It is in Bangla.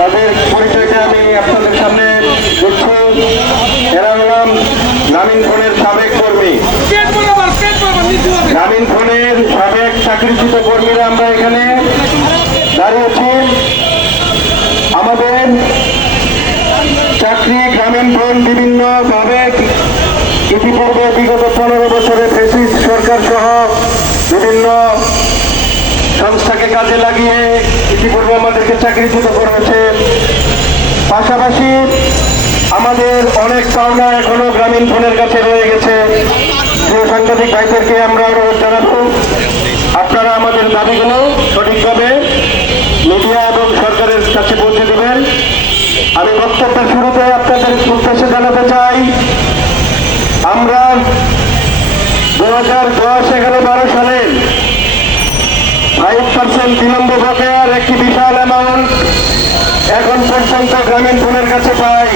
তাদের পরিচয়টা আমি আপনাদের সামনে দিচ্ছি। এরা হলাম গ্রামীণ ফোনের সাবেক কর্মী, গ্রামীণ ফোনের সাবেক চাকরিচ্যুত কর্মীরা আমরা এখানে দাঁড়িয়েছি। আমাদের চাকরি গ্রামীণ ফোন বিভিন্নভাবে ইতিপূর্বে বিগত 15 বছরে ফ্যাসিস্ট সরকার সহ বিভিন্ন সংস্থাকে কাজে লাগিয়ে ইতিপূর্বে আমাদেরকে চাকরিচ্যুত করেছে। পাশাপাশি আমাদের অনেক পাওনা এখনো গ্রামীণ ফোনের কাছে রয়ে গেছে। প্রিয় সাংবাদিক ভাইদেরকে আমরা অনুরোধ জানাবো, আপনারা আমাদের দাবিগুলো সঠিকভাবে মিডিয়া এবং সরকারের কাছে পৌঁছে দেবেন। আমি বক্তব্যের শুরুতে আপনাদের উদ্দেশ্যে জানাতে চাই, আমরা 2010-11-12 সালে 5% বিলম্ব বকেয়ার একটি বিশাল অ্যামাউন্ট এখন পর্যন্ত গ্রামীণ ফোনের কাছে পাই।